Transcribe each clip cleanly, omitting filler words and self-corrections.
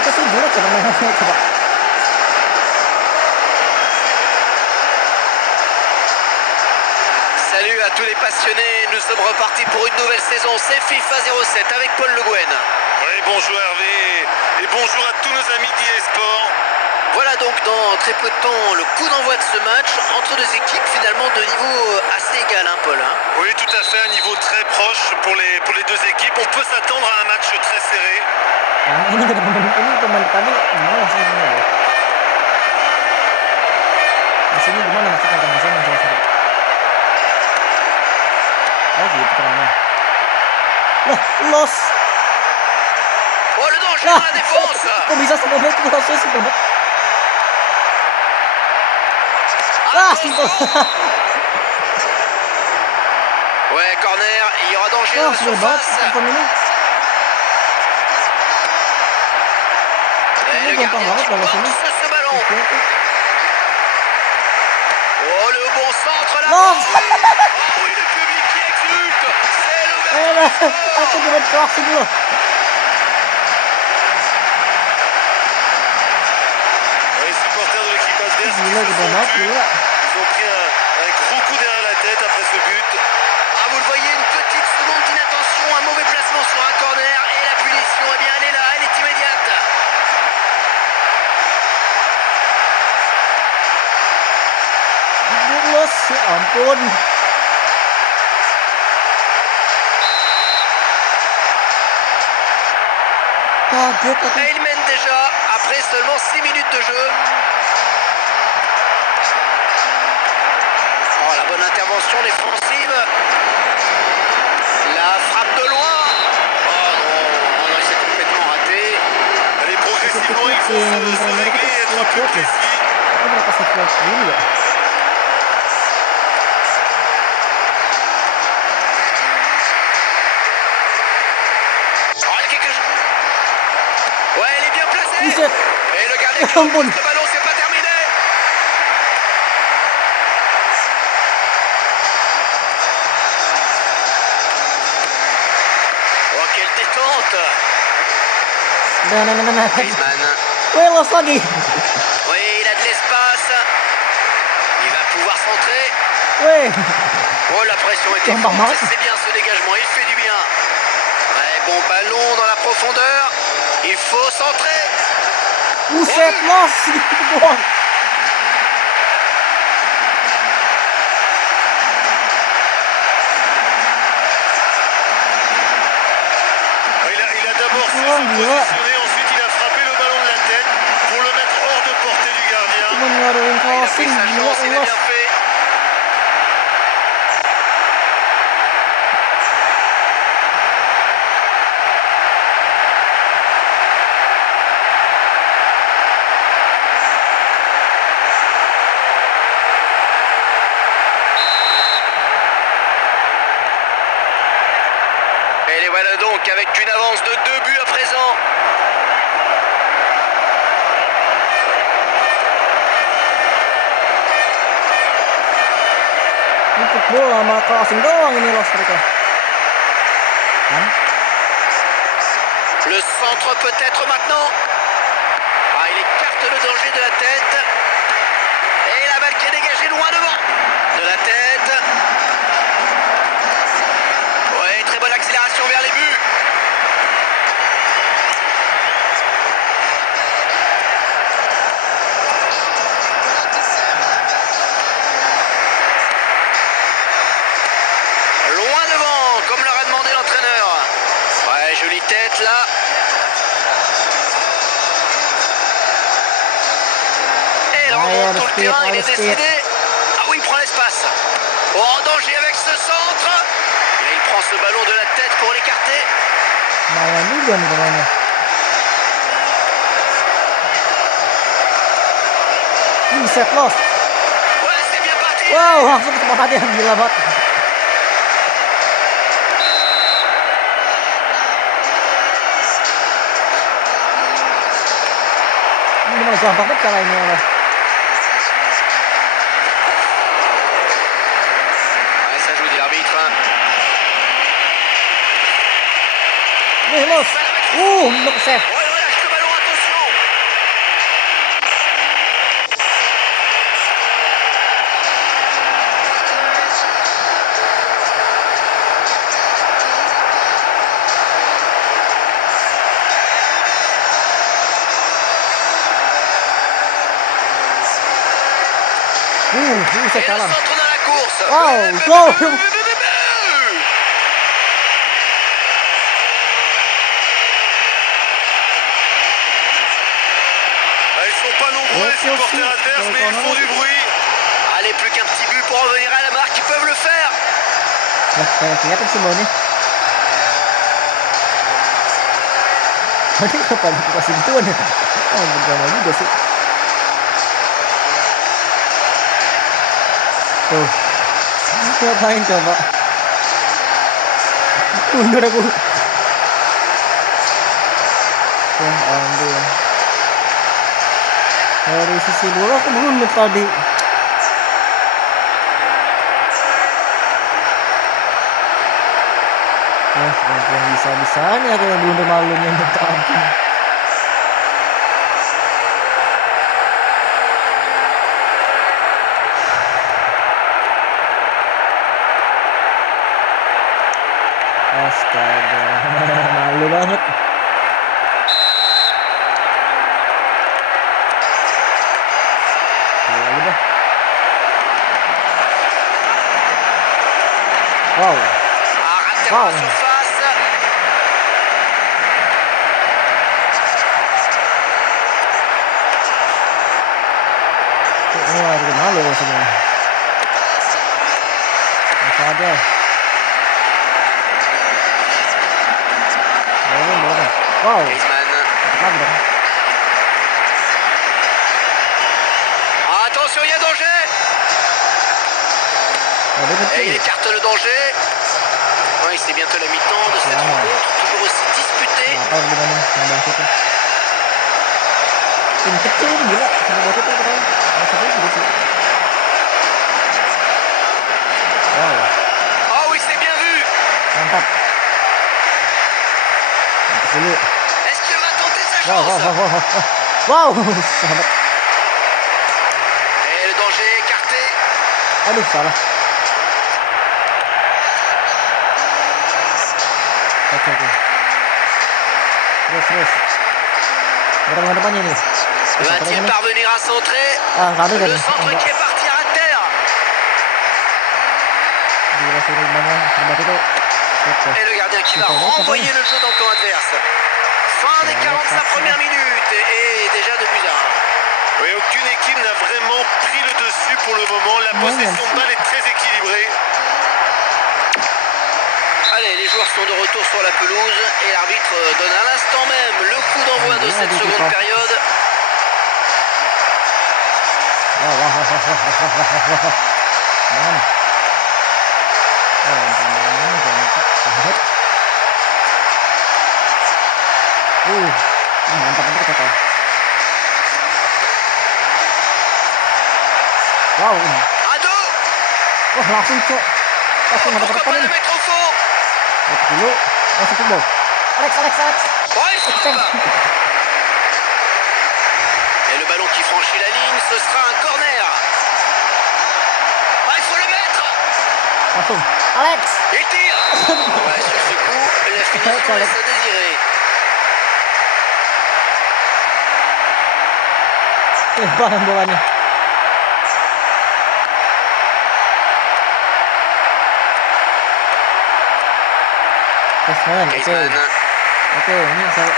kita sih jelek ya permainannya coba. Salut à tous les passionnés, nous sommes repartis pour une nouvelle saison, c'est FIFA 07 avec Paul Le Guen. Oui, bonjour Hervé et bonjour à tous nos amis d'eSport. Voilà donc dans très peu de temps le coup d'envoi de ce match entre deux équipes finalement de niveau assez égal, hein, Paul. Oui, tout à fait, un niveau très proche pour les deux équipes. On peut s'attendre à un match très serré. Ini pemain tadi gimana sih ini ya? Di sini gimana maksudnya masanya sorry. Oh gitu caranya. Lah, los. Oh le danger dans la défense. Kok bisa sebanyak itu losnya sih, Bang? Ah, simple. Ouais, corner, il y aura danger dans la surface. Et le gardien qui porte ce ballon. Oh, le bon centre là. Oh oui, le public qui exulte. C'est l'ouverture. Les supporters de l'équipe adverse ils ont pris un gros coup derrière la tête après ce but. Ah, vous le voyez, une petite seconde d'inattention, un mauvais placement sur un corner et la punition, eh bien elle est là, elle est immédiate. Ya ampun. Kaget aku. Et il mène déjà après seulement 6 minutes de jeu. Oh, la bonne intervention défensive. La frappe de loin. Oh non, il s'est complètement raté. Allez, progressivement, il faut se régler et être plus précis. Mereka sesuatu dulu ya. Ouais, elle est bien placée. Buset. Et le gardien qui Ampun. le ballon, c'est pas terminé. Oh, quelle détente. Nah. Griezmann. Weh, los lagi. Oui, il a de l'espace. Il va pouvoir centrer. Weh. Oh, la pression était Gampang forte. banget. C'est bien ce dégagement, il fait du bien. Ouais, bon ballon dans la profondeur. Il faut centrer. Buset, los gitu doang. Il a d'abord su se positionner, ensuite il a frappé le ballon de la tête pour le mettre hors de portée du gardien. Cuma ngeluarin Il a pris crossing, sa gila chance, il a los. bien fait. Et les voilà donc avec une avance de 2 buts à présent. Untuk bola sama crossing doang ini los mereka. Kan? Le centre peut-être maintenant. Ah, il écarte le danger de la tête. Et la balle qui est dégagée loin devant. De la tête. Ouais, très bonne accélération vers les buts. Loin devant, comme leur a demandé l'entraîneur. Ouais, jolie tête là. Et le remonte tout le terrain, il est décidé. Ah oui, il prend l'espace. Oh, danger avec ce centre. Et il prend ce ballon de la tête pour l'écarter. Main juga nih pemainnya. Buset los. Ouais, c'est bien parti. Wow, langsung kesempatannya gila banget. Ini gimana gampang banget cara ini oleh. Ouais, ça joue dit l'arbitre. Nih los. Untuk save. Ouais, relâche le ballon, attention. Buset, Et le kalah. centre dans la course. Wow, go. Ah, ils sont pas nombreux les Chelsea aussi. supporters adverses, mais ils font du bruit. Allez, plus qu'un petit but pour revenir à la marque. Ils peuvent le faire. Nah, kayak kelihatan sih bawahnya. Ini kapan kasih gituan ya? Oh, berbeda juga sih. Tuh. Ngapain coba? Mundur aku. Ya ampun. Dari sisi bola aku mundur tadi. Ampun, bisa-bisanya aku yang blunder malunya minta ampun. Astaga, malu banget. Ya udah. Wow. Raté Wow. la surface. Ini harus malu ya sebenarnya. Masa aja. Boleh. Wow. Griezmann. Lagi dong. Attention, il y a danger. Oh, dia Et kecil. il écarte le danger. Oui, c'est bientôt la mi-temps de cette Lama. rencontre, toujours aussi disputée. Apa hubungannya sama basket itu? Tim kecil ini gila sama basket itu kan. Maksudnya gitu sih. Wow, Ah oui, c'est bien vu. mantap. Mantap dulu. Est-ce qu'il va tenter sa Wow, chance? wow, sahabat. Et le danger est écarté. Aduh, salah. Oke. Terus. Berapa depannya nih? Va-t-il parvenir à centrer? Ah, nggak ada kan? Le centre qui est parti à terre. Gila sih rumahnya serbat itu. Oke. Et le gardien qui va renvoyer le jeu dans le camp adverse. Fin des 45 premières minutes et déjà 2-1. Oui, aucune équipe n'a vraiment pris le dessus pour le moment. La possession de balle est très équilibrée. Allez, les joueurs sont de retour sur la pelouse et l'arbitre donne à l'instant même le coup d'envoi de cette seconde période. Wow. Man. Oh, mantap sahabat. Mantap kata. Wow. À dos. Wah, langsung cok. Langsung ada Pourquoi pas depan la ini. mettre au fond? Lihat dulu. Langsung football. Alex. Oh, il sauve. Et le ballon qui franchit la ligne, ce sera un corner. Ah, il faut le mettre. Langsung. Alex. Il tire. Ouais, sur ce coup, la finition laisse à désirer. Lemparan bolanya. Griezmann. Oke, ini saya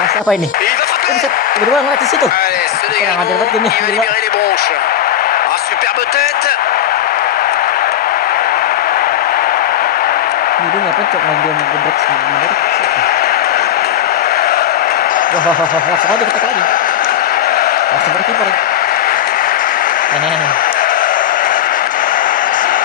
bahas apa ini? Et il va frapper. Bisa tiba-tiba ngeliat di situ. Allez, ce dégagement, ada banget il ini, va gila. libérer les bronches. Ah, superbe tête. Ini dia nggak pencet dia gebrak sebenarnya. Wah, langsung aja kita lagi. Langsung berkiper.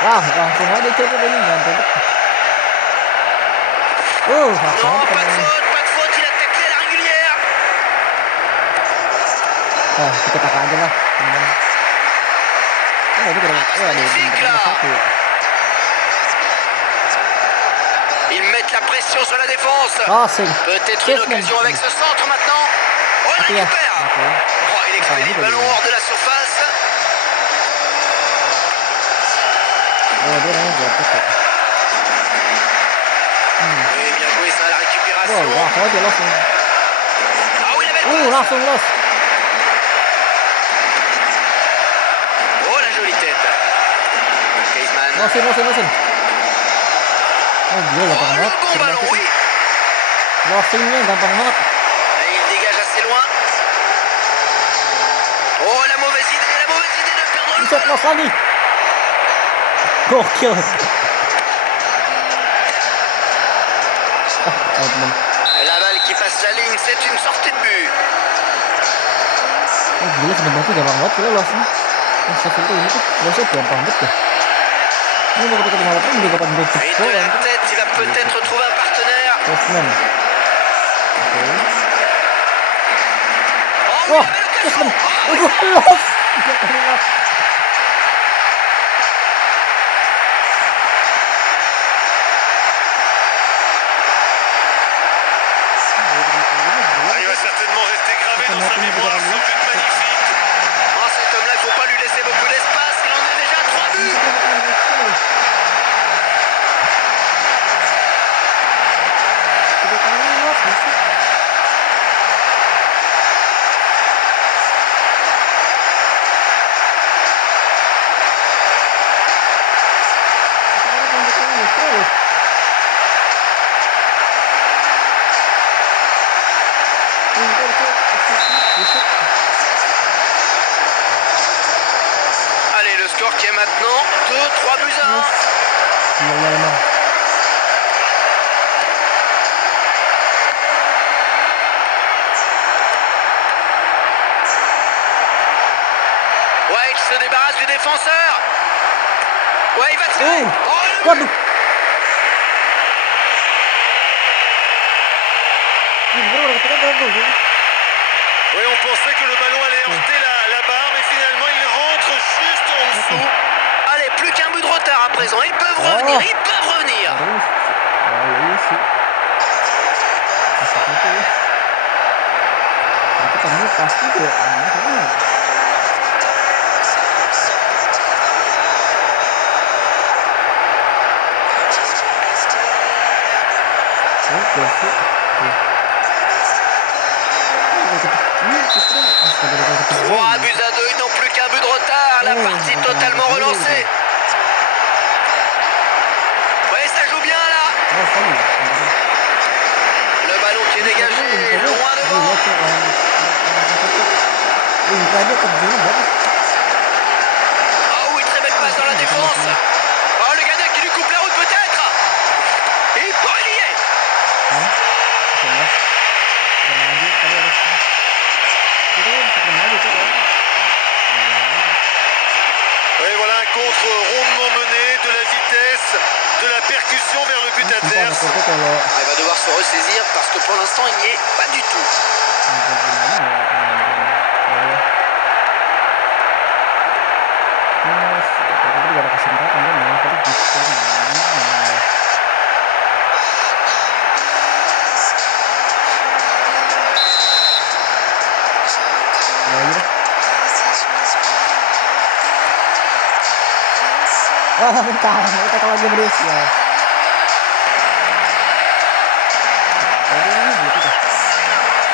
Wah, langsung aja coba ini mantap. Langsung Non, aja pas de kita. faute, il a taclé à la régulière. Kita tak aja lah. Ini keren. Magnifique là. Satu. Ils mettent la pression sur la défense. Crossing. Peut-être une occasion avec ce centre maintenant. Oh, il ya. récupère. Oke. Oh, il expédie le ballon hors de la surface. Dia namanya jatuh kok. Oui, bien joué ça, la récupération. Langsung aja langsung. Ah oui, la belle passe. Langsung los. Oh, la jolie tête. Wasin. Oh gila gampang Oh, le banget. bon ballon, oui. Wasinnya gampang banget. Et il dégage assez loin. Oh, la mauvaise idée de perdre le Buset, ballon. los lagi. Gokil. Teman. La balle qui passe la ligne, c'est une sortie de but. Oh gila sebenarnya tuh gampang banget gila losnya. Sheffield tuh ini tuh losnya gampang banget deh. Ini mau ketika 50 pun juga dapat Et de la tête, il va peut-être trouver un partenaire. Cashman. Oke. Oh, Wah, il avait Cashman. l'occasion. Los. Tiga kali los. Ah, il va certainement rester gravé dans sa mémoire ce but magnifique. Oh, cet homme-là, il ne faut pas lui laisser beaucoup d'espace. Il en est déjà à 3 buts. Tiga kali los. Buset. Allez, le score qui est maintenant 2-3 buts à 1. Gila emang. White se débarrasse du défenseur. Ouais, il va tirer. Oh. Oh, le but. Waduh. Ini bro, udah ketika gol. Oui, on pensait que le ballon allait heurter la barre, mais finalement il rentre juste en dessous. Allez, plus qu'un but de retard à présent. Ils peuvent Oh. revenir, ils peuvent revenir. Terus. Oh iya sih. Bisa itu ya. Tapi kamu pasti juga aneh kan? Oke sih. 3 buts à 2, ils n'ont plus qu'un but de retard. La partie totalement relancée. Ouais, ça joue bien là. Le ballon qui est dégagé, loin devant. Ah oui, très belle passe dans la défense. Oh, le gardien qui lui coupe la route peut-être. Et oh, il y est. Et voilà un contre rondement mené, de la vitesse, de la percussion vers le but adverse. Il va devoir se ressaisir parce que pour l'instant il n'y est pas du tout. Wah, bentar, kita lagi terus ya. Tadi ini gitu tuh.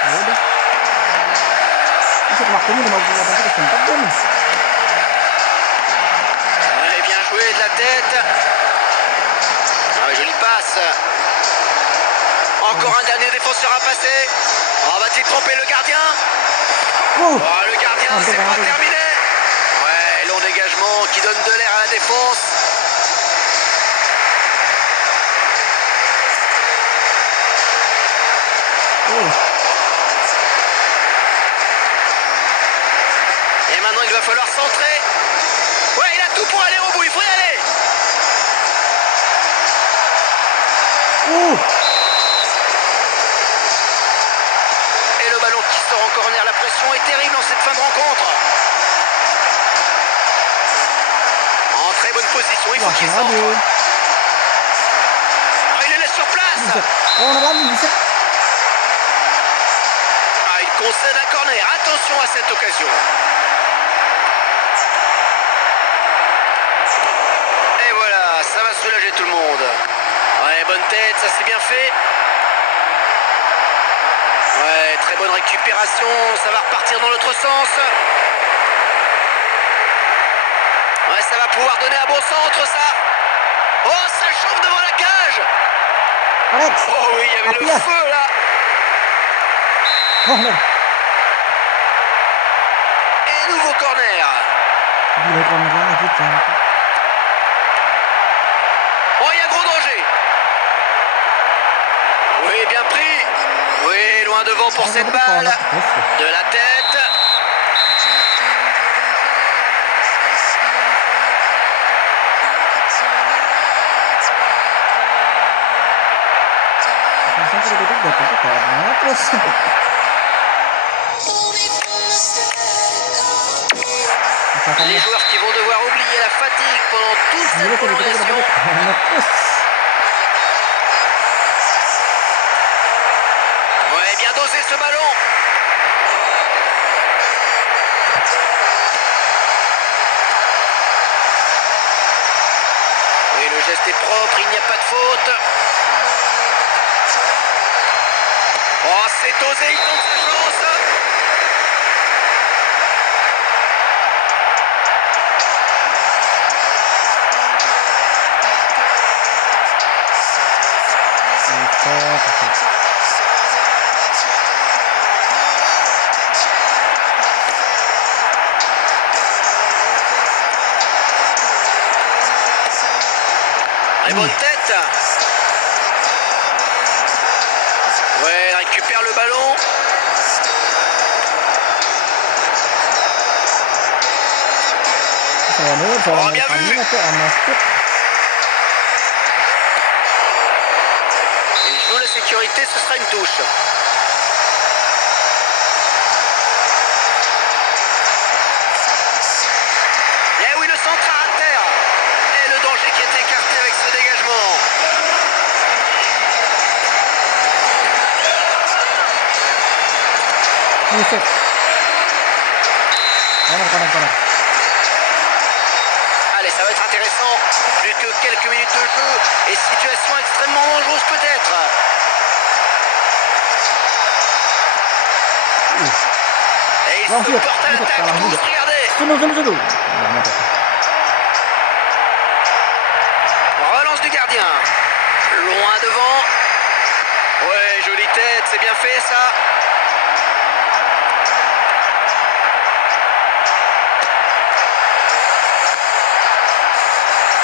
Ya udah. Bisa waktunya 58 detik sempat belum nih? Allez, bien joué de la tête. Ah, jolie passe. Encore un dernier défenseur à passer. Oh, va-t-il tromper le gardien? Oh, le gardien, c'est pas terminé. Ouais, long dégagement qui donne de l'air à la défense. Et maintenant, il va falloir centrer. Ouais, il a tout pour aller au bout, il faut y aller. Et le ballon qui sort en corner, la pression est terrible dans cette fin de rencontre. En très bonne position, il faut qu'il centre. Ah, il le laisse sur place. Ah, il concède un corner. Attention à cette occasion. Et voilà, ça va soulager tout le monde. Ouais, bonne tête, ça c'est bien fait. Ouais, très bonne récupération, ça va repartir dans l'autre sens. Ouais, ça ça va pouvoir donner un bon centre, ça. Oh, ça chauffe devant la cage. Alex. Oh oui, il y avait le Apia. feu là. Corner. Et nouveau corner. Gila corner lagi jangan. Oh, il y a gros danger. Oui, bien pris. Oui, loin devant pour cette balle. De la tête. Les joueurs qui vont devoir oublier la fatigue pendant toute cette prolongation. Ouais, bien dosé ce ballon. Oui, le geste est propre, il n'y a pas de faute. Oh, c'est osé, il tente sa chance. Et bonne tête. Ouais, il récupère le ballon. Oh, bien vu. Il joue la sécurité, ce sera une touche. Eh oui, le centre à terre. Et le danger qui est écarté avec ce dégagement. Allez, ça va être intéressant. Plus que quelques minutes de jeu et situation extrêmement dangereuse peut-être. Et il se porte à l'attaque tous, regardez. Relance du gardien. Loin devant. Ouais, jolie tête, c'est bien fait ça.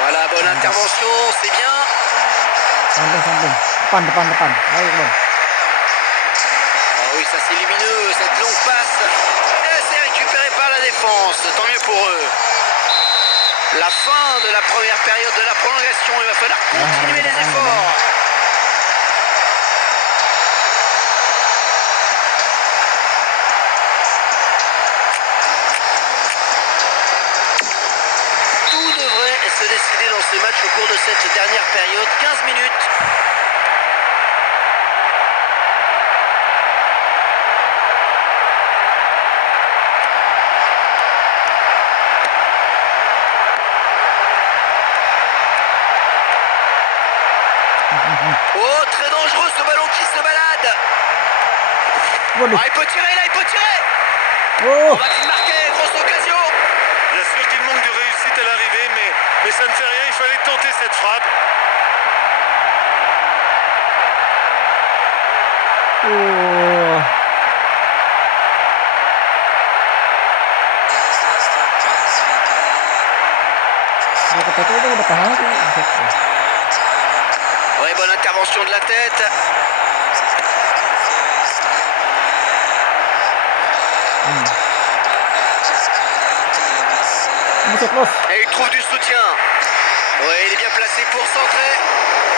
Voilà, bonne intervention, c'est bien. Oh oui, ça c'est lumineux, cette longue passe. Et c'est récupéré par la défense, tant mieux pour eux. La fin de la première période de la prolongation, il va falloir continuer les efforts. Tout devrait se décider dans ce match au cours de cette dernière période, 15 minutes. Oh, très dangereux ce ballon qui se balade. Ah, il peut tirer là, il peut tirer. On va-t-il marquer? Grosse occasion. Bien sûr qu'il manque de réussite à l'arrivée, mais ça ne fait rien, il fallait tenter cette frappe. Oui, bonne intervention de la tête. Et il trouve du soutien. Oui, il est bien placé pour centrer.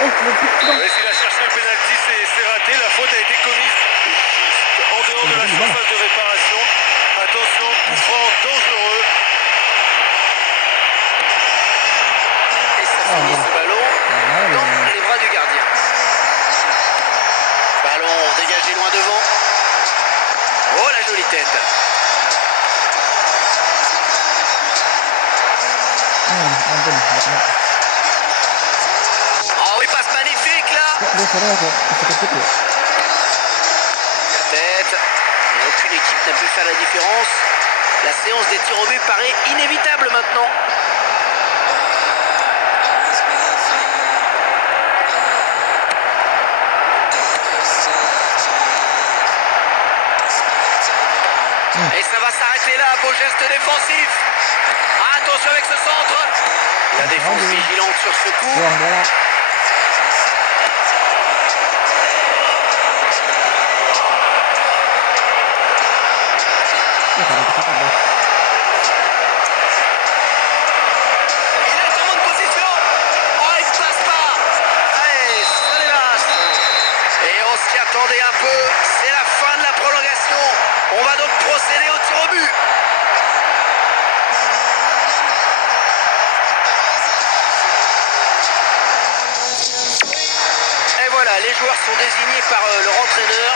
Mais s'il a cherché un pénalty, c'est raté. La faute a été commise juste en dehors de la surface de réparation. Attention, coup franc dangereux. Et ça finit ce ballon dans les bras du gardien. Ballon dégagé loin devant. Oh, la jolie tête. Oh, il passe magnifique là. La tête. Et aucune équipe n'a pu faire la différence. La séance des tirs au but paraît inévitable maintenant. geste défensif. Attention avec ce centre. La défense vigilante sur ce coup. Buang bola. Kalau kita kan Il est en bonne position. Oh, il ne passe pas. Allez, ça dépasse. Et on s'y attendait un peu. C'est la fin de la prolongation. On va donc procéder au tir au but. Et voilà, les joueurs sont désignés par leur entraîneur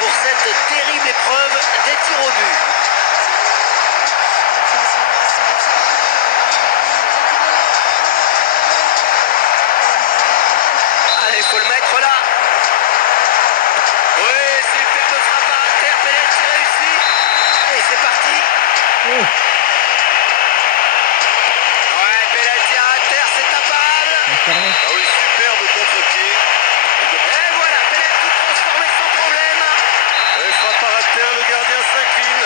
pour cette terrible épreuve des tirs au but. Allez, il faut le mettre là. Oui, superbe frappe à terre, penalty réussi. Allez, c'est parti. Ouais, penalty à terre, c'est tapable. Ah oui, superbe contre-pied. Et voilà, penalty transformé sans problème. Et frappe à terre, le gardien s'incline.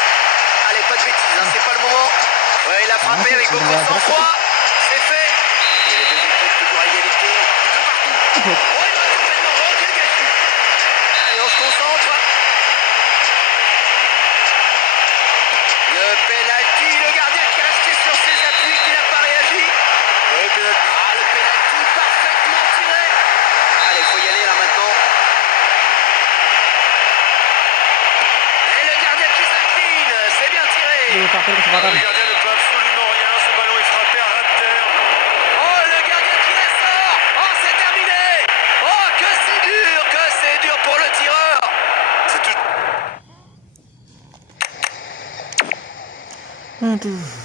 Allez, pas de bêtises, hein, c'est pas le moment. Ouais, il a frappé avec beaucoup de sang-froid. C'est fait. Et les deux équipes toujours à égalité. De partout. Oh, il va complètement rendre, quel gâchis. Allez, on se concentre. Le penalty, le gardien qui est resté sur ses appuis, qui n'a pas réagi. Ouais, penalty. Ah, le penalty parfaitement tiré. Allez, il faut y aller là maintenant. Et le gardien qui s'incline, c'est bien tiré. pakai Le kesempatan. gardien ne peut absolument rien. Ce ballon est frappé à ras de terre. Oh, le gardien qui la sort. Oh, c'est terminé. Oh, que c'est dur pour le tireur. C'est tout. Aduh.